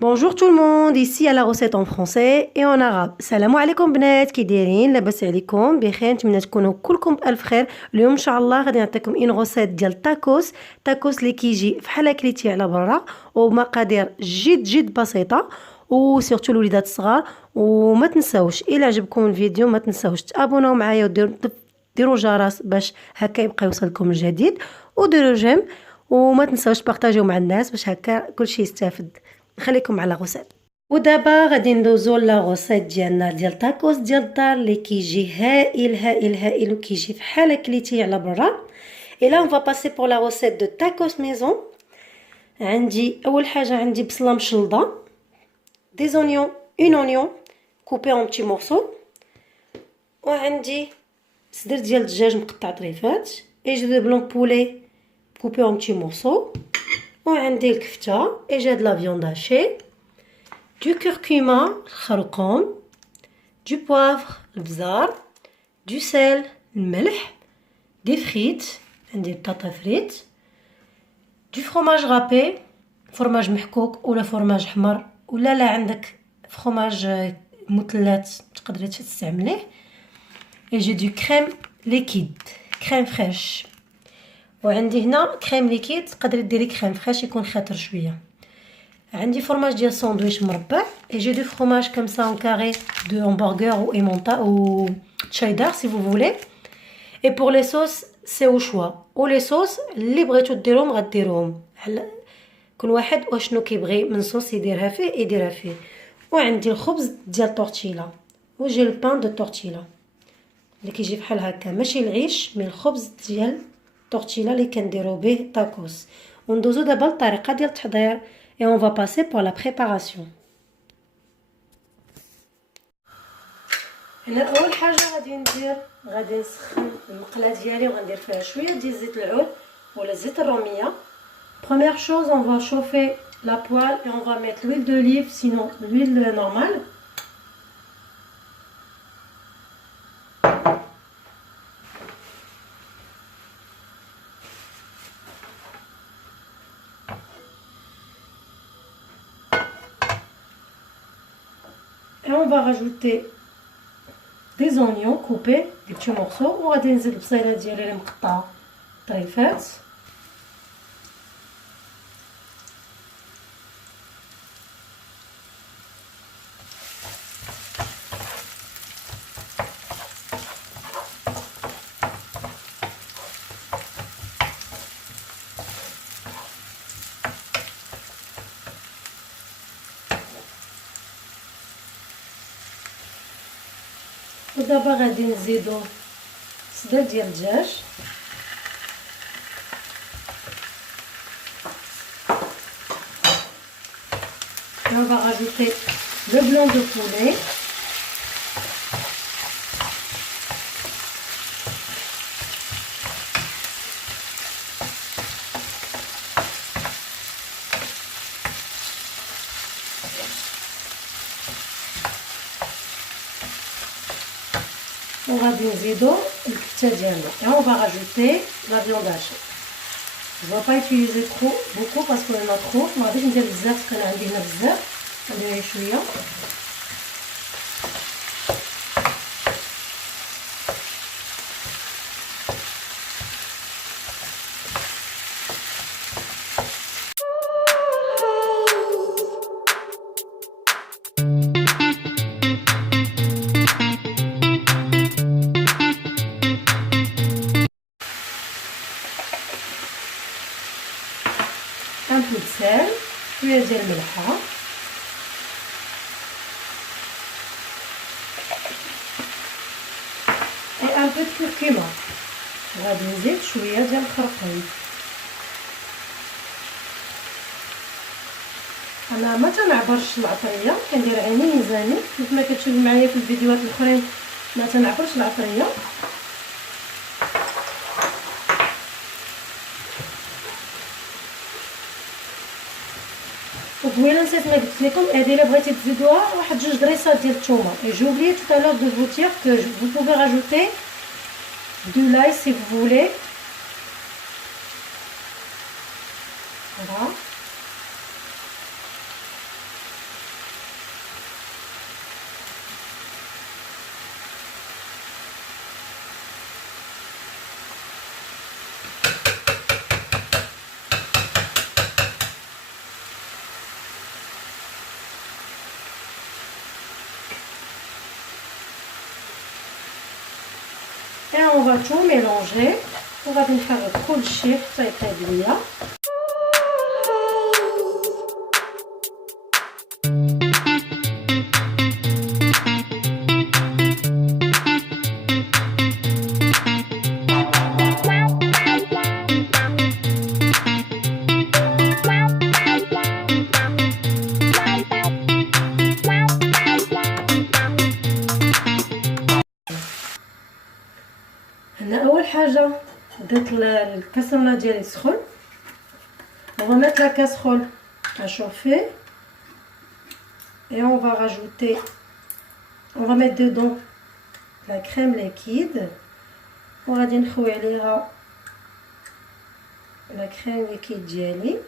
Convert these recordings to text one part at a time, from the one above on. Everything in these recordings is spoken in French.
Bonjour tout le monde, ici à la recette en français et en arabe. Salam alaikum بنات كي دايرين لاباس عليكم بخير نتمنى تكونوا كلكم بألف خير. اليوم ان شاء الله غادي نعطيكم ان غوسيت ديال تاكوس اللي كيجي فحال كليتي على برا ومقادير جد بسيطه وسيرتو الوليدات الصغار. وما تنساوش الا عجبكم الفيديو ما تنساوش تابوناو معايا وديروا جرس باش هكا يبقى يوصلكم الجديد وديروا جيم وما تنساوش بارطاجيو مع الناس باش هكا كلشي يستافد. خليكم على غوسيت. ودابا غادي ندوزو لا غوسيت ديالنا ديال تاكوس ديال الدار اللي كيجي هائل وكيجي فحال كليتي على برا. Et là on va passer pour la recette de tacos maison. عندي اول حاجه عندي بصله مشلضه des oignons une oignon coupé en petits morceaux وعندي صدر ديال الدجاج مقطع طريفات et j'ai de blanc poulet coupé en petits morceaux وعندي الكفته et j'ai de la viande hachée du curcuma الخرقوم du poivre البزار du sel الملح des frites عندي بطاطا فريت du fromage râpé فرماج محكوك ولا فرماج حمر ولا لا عندك فرماج مثلث تقدري تستعمليه et j'ai du crème liquide crème fraîche وعندي هنا كريم ليكيد تقدري ديري كريم فريش يكون خاطر شويه. عندي فرماج ديال ساندويتش مربع et j'ai du fromage comme ça en carré de hamburger ou emmental ou cheddar si vous voulez. Et pour les sauces c'est au choix ou les sauces اللي بغيتو ديروهم غديروهم على كل واحد واشنو كيبغي من صوص يديرها فيه. وعندي الخبز ديال طورتيلا وجي البان دو طورتيلا اللي كيجي بحال هكا ماشي العيش مي الخبز ديال tortilla اللي كنديرو به تاكوس. وندوزو دابا للطريقه ديال التحضير et on va passer pour la préparation. هنا اول حاجه غادي نسخن المقله ديالي وغندير فيها شويه ديال زيت العود ولا زيت الروميه. Première chose, on va chauffer la poêle et on va mettre l'huile d'olive, sinon l'huile normale. Et on va rajouter des oignons coupés, des petits morceaux. وغادي نزيد البصيله ديالي اللي مقطعه طريفات. ودابا غادي نزيدو صدر ديال الدجاج on va rajouter le blanc de poulet وغادي نزيدو الكفته ديالنا et on va rajouter la viande hachée. Je ne vais pas utiliser beaucoup parce qu'il y en a trop. ما غاديش ندير بزاف parce que عندي هنا بزاف ندير شويه. un peu de sel شويه ديال الملحه et un peu de curcuma غادي نزيد شويه ديال الخرقوم. انا ما تنعبرش العطريه كندير عيني ميزاني مثل ما كتشوفوا معايا في الفيديوهات الاخرين ما تنعبرش العطريه. وبويله نسيت ما قلت لكم هذه الا بغيتي تزيدوها واحد جوج دريسات ديال الثومه. et j'ai oublié tout à l'heure de vous dire que vous pouvez rajouter de l'ail si vous voulez. Voilà. et on va tout mélanger. وغادي نحرك كلشي حتى يطيب ليا. هنا اول حاجه درت الكاسرونه ديالي تسخن. On va mettre la casserole à chauffer et on va rajouter, on va mettre dedans la crème liquide. وغادي نخوي عليها la crème liquide ديالي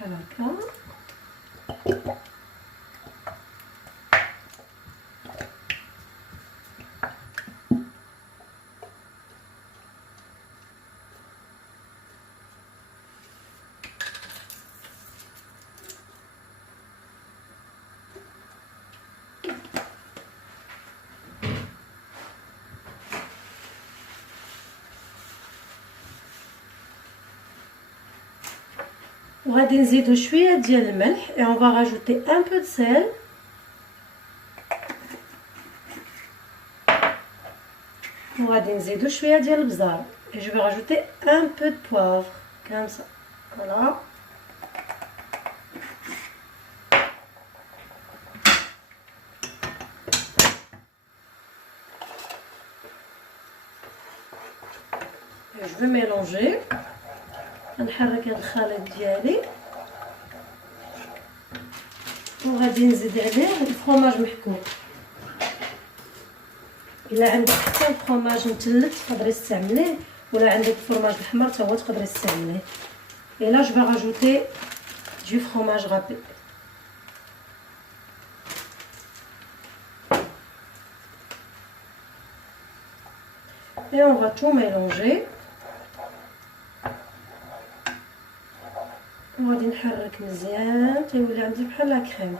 بحال هكا. وغادي نزيدو شويه ديال الملح et on va rajouter un peu de sel. وغادي نزيدو شويه ديال البزار et je vais rajouter un peu de poivre comme ça. Voilà. Et je vais mélanger. نحرك هاد الخليط ديالي وغادي نزيد عليه الفرماج محكوك. الا عندك حتى الفرماج مثلث تقدري تستعمليه، ولا عندك الفرماج الاحمر حتى هو تقدري تستعمليه. Et là je vais rajouter du fromage râpé. Et on va tout mélanger. وغادي نحرك مزيان تيولي عندي بحال لا كريم.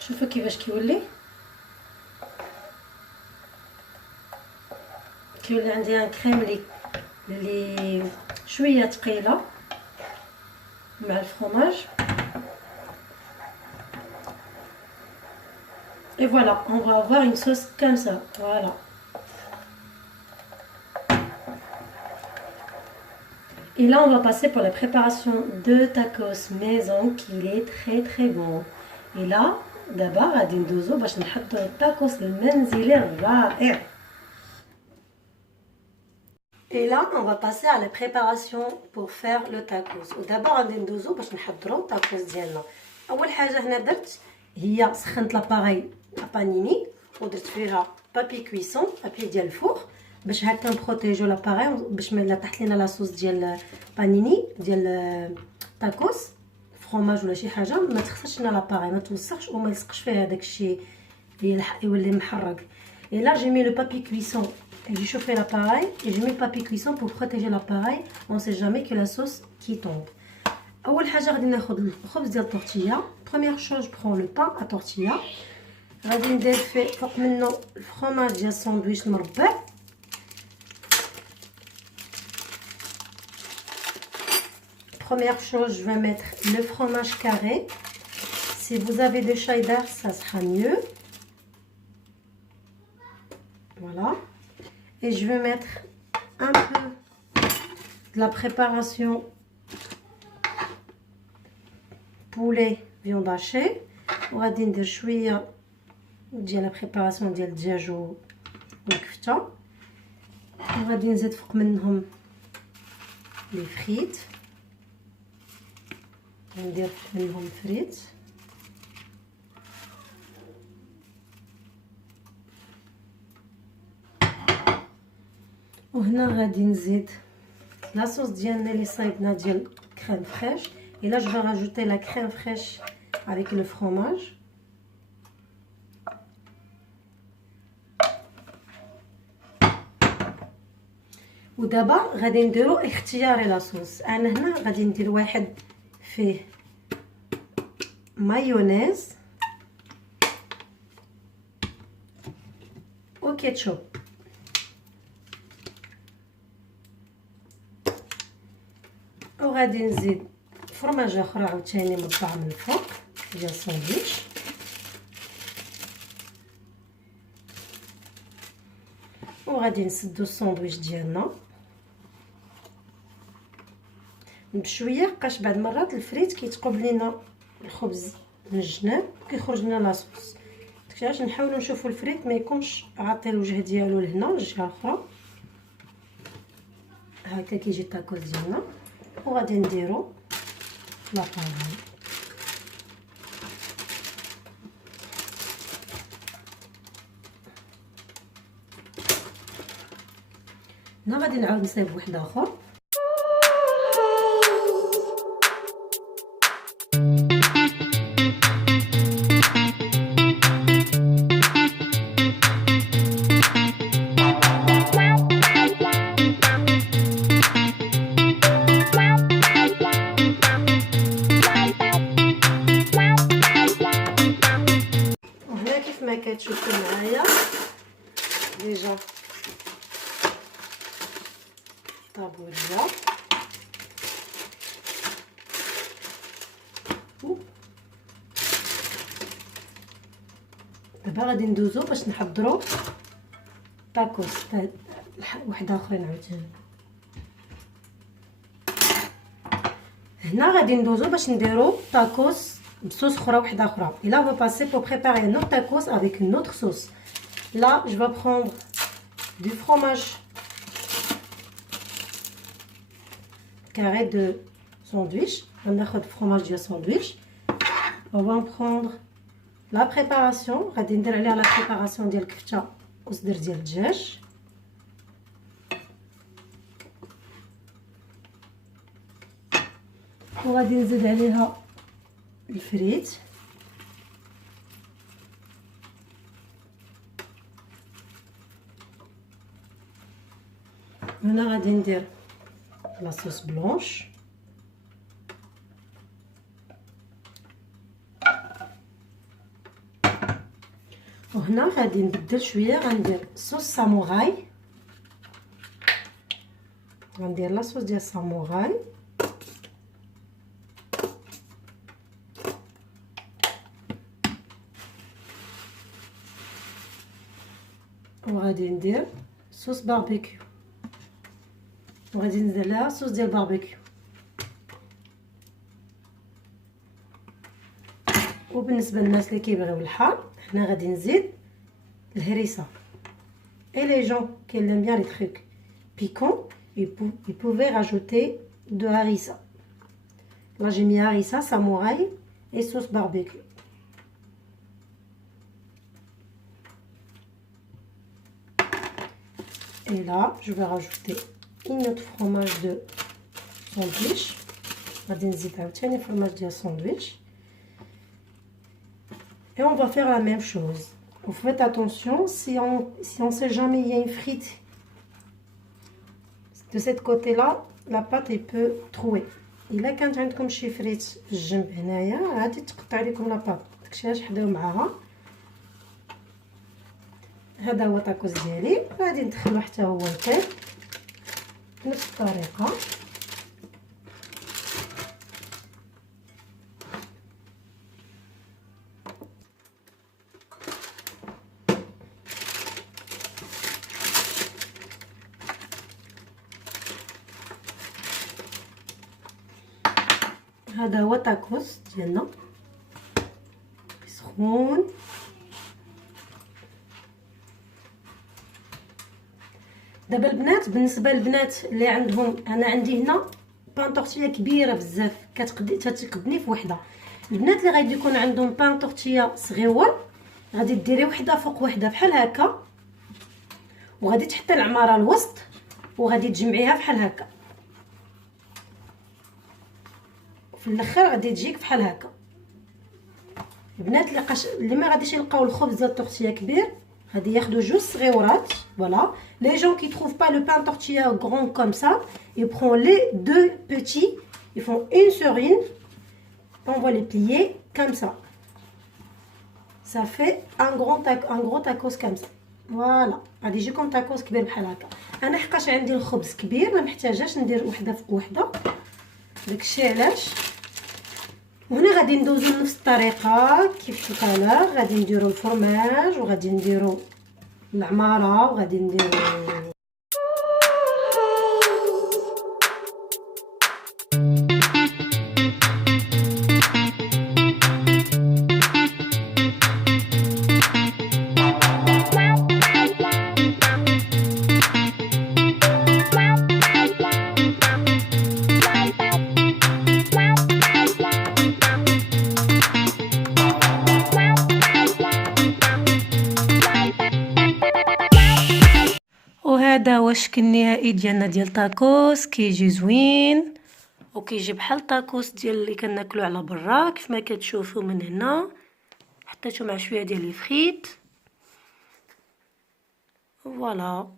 شوفوا كيفاش كيولي عندي ان كريم اللي شويه ثقيله مع الفرماج. Et voilà, on va avoir une sauce comme ça. Voilà. Et là, on va passer pour la préparation de tacos maison qui est très bon. Et là, دابا غادي ندوزو باش نحضروا التاكوس المنزلي الرائع. Et là, on va passer à la préparation pour faire le tacos. ودابا غادي ندوزو باش نحضروا التاكوس ديالنا. اول حاجه هنا درت هي سخنت لاباري بانيني ودرت فيها بابي كويسون، بابي ديال الفوغ، باش هكا نبروتيجيو لاباري باش ما طاحت لينا لاصوص ديال بانيني ديال تاكوس فروماج ولا شي حاجه ما تخسرش لنا لاباري، ما توسخش وما يلصقش فيها داك الشيء اللي يولي محرق. Et là j'ai mis le papier cuisson et j'ai chauffé l'appareil et j'ai mis le papier cuisson pour protéger l'appareil. On sait jamais que la sauce qui tombe. اول حاجه غادي ناخذ الخبز ديال الطورتيلا. Première chose, je prends le pain à tortilla. غادي ندير فوق منه الفرماج ديال الساندويتش المربع. Première chose, je vais mettre le fromage carré. Si vous avez de cheddar, ça sera mieux. Voilà. Et je vais mettre un peu de la préparation poulet viande hachée. وغادي ندير شويه ديال لا بريباراسيون ديال الدجاج والكفته. وغادي نزيد فوق منهم لي فريت، ندير منهم فريت. وهنا غادي نزيد لاصوص ديالنا اللي صايبنا ديال كريم فريش. et là je vais rajouter la crème fraîche avec le fromage. ودابا غادي نديرو اختياري لاصوص. انا هنا غادي ندير واحد فيه مايونيز وكيتشوب، وغادي نزيد فرماجه اخرى عاوتاني مطبعه من الفوق ديال الساندويتش. وغادي نسدو الساندويتش ديالنا بشويه، بقاش بعض المرات الفريت كيتقب لينا الخبز من الجناب وكيخرج لنا لاصوص. داكشي نحاولوا نشوفوا الفريت ما يكونش عاطي الوجه ديالو لهنا للجهه الاخرى. هكا كيجي التاكوز ديالنا. وغادي نديرو لاباري. هنا غادي نعاود نصايب واحد اخر. وهنا كيف ما كتشوفوا معايا ديجا طابوليه. دابا غادي ندوزو باش نحضروا تاكوس واحد اخرين عاوتاني. هنا غادي ندوزو باش نديرو تاكوس بصوص اخرى واحده اخرى. et là on va passer pour préparer un autre tacos avec une autre sauce. Là je vais prendre du fromage carré de sandwich. غناخد fromage ديال sandwich. on va prendre la préparation. غادي ندير عليها la préparation ديال الكفته وصدر ديال الدجاج. وغادي نزيد عليها الفريت. هنا غادي ندير لاصوص بلونش. وهنا غادي نبدل شويه، غندير صوص ساموراي. غندير لاصوص ديال ساموراي وغادي ندير صوص باربيكيو، وغادي ندير لها صوص ديال باربيكيو. وبالنسبه للناس اللي كيبغيو الحار هنا غادي نزيد الهريسه. et les gens qui aiment bien les trucs piquants ils pouvaient rajouter de harissa. là j'ai mis harissa, samouraï et sauce barbecue. et là je vais rajouter une autre fromage de sandwich. غادي نزيد عاوتاني fromage ديال sandwich. et on va faire la même chose. vous faites attention, si on sait jamais il y a une frite de cette côté là, la pâte elle peut trouer. الا كانت عندكم شي فريت في الجنب هنايا غادي تقطع لكم لا باط، داكشي علاش حداو معاها. هذا هو الطاكوس ديالي، غادي ندخلو حتى هو يطيب بنفس الطريقه. هذا هو الطاكوس ديالنا سخون. دابا البنات، بالنسبه للبنات اللي عندهم، انا عندي هنا بان طورتيه كبيره بزاف كتقدني في وحده. البنات اللي غادي يكون عندهم بان طورتيه صغيور غادي ديري وحده فوق وحده بحال هكا، وغادي تحطي العماره الوسط وغادي تجمعيها بحال هكا، في الاخر غادي تجيك بحال هكا. البنات اللي ما غاديش يلقاو الخبز ديال الطورتيا كبير غادي ياخذوا جوج صغيورات. فوالا لي جون كي تروف با لو بان طورتيا غران كوم سا ils prend les deux petits, ils font une sur une, on va les plier comme ça, ça fait un gros tacos comme ça. فوالا غادي يجيكم تاكوس كبير بحال هكا. انا حقاش عندي الخبز كبير ما محتاجاش ندير وحده فوق وحده، داكشي علاش. وهنا غادي ندوزو بنفس الطريقه كيف طالع، غادي نديرو الفرماج وغادي نديرو العماره وغادي نديرو وهذا هو الشكل النهائي ديالنا ديال تاكوس. كيجي زوين وكيجي بحال تاكوس ديال اللي كناكلو على برا كيف ما كتشوفوا من هنا، حطيتو مع شويه ديال الفريت. فوالا